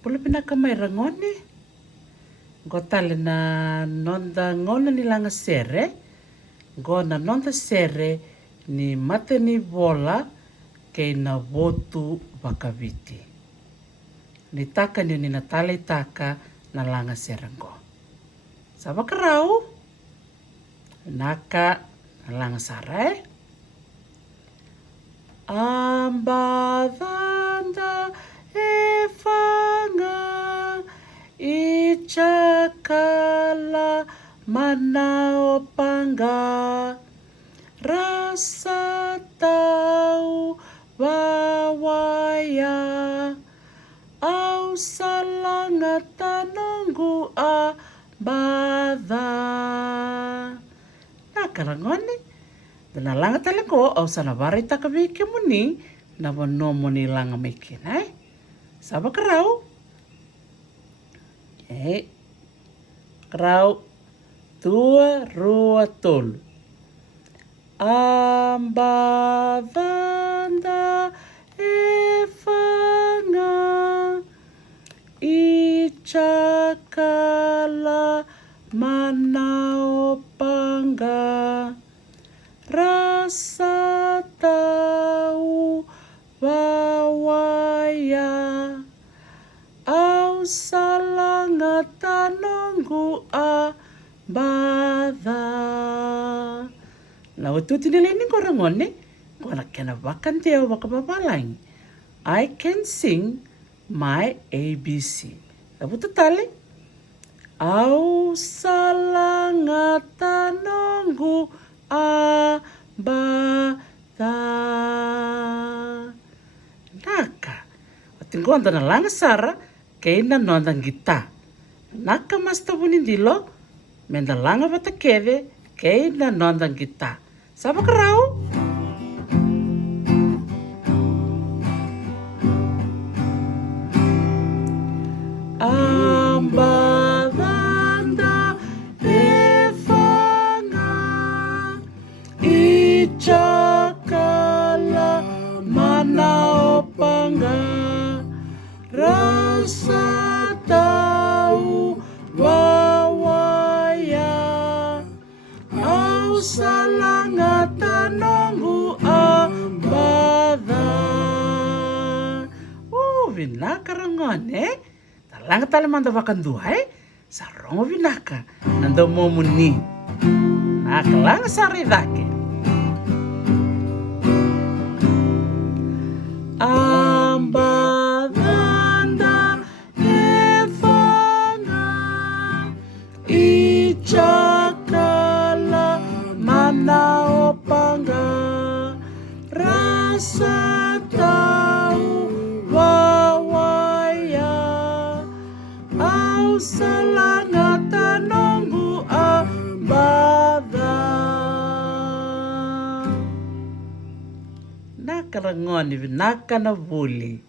Pula pinakamay rangoni. Gotale na nonda ngona ni langa sere. Gona nonda sere ni mate ni vola kei na votu bakaviti. Ni taka ni na tale taka na langa serengo. Sabakarau. Naka na langa sarai. Ambadanda efanga ichakala manaopanga rasa tau wawaya au salanga tanonggu abada. Nakarangoni. Dana langa tale ko au sana varai takavike muni na wanomo ni langa mekin ai. Sabakarau. Kerau tua rua tolu. Ambadanda efanga ichakala manaopanga rasa tau wawaya au salanga tanonggu abada. Lawa tuti nila ini korangone. Kora kena bakan teo bakapapalang. I can sing my ABC. Lawa tutali. Au salanga tanonggu abada. Naka. Tinggonda na langa sara. Kena nondang gita. Naka masta bunindilo. Menda langa bata keve. Kena nondang gita. Sabakarau. Ambadanda efanga ichakala manaopanga rasa tau wawaya au salanga tanonggu abada. Vinaka rangone. Talanga tala manda vakanduhai. Sarongo vinaka. Nando momuni. Nakalanga sari dake. Ambadanda efanga ichakala manaopanga rasa tau wawaya au salanga tanonggu abada. Nakarangoni vinaka na vuli.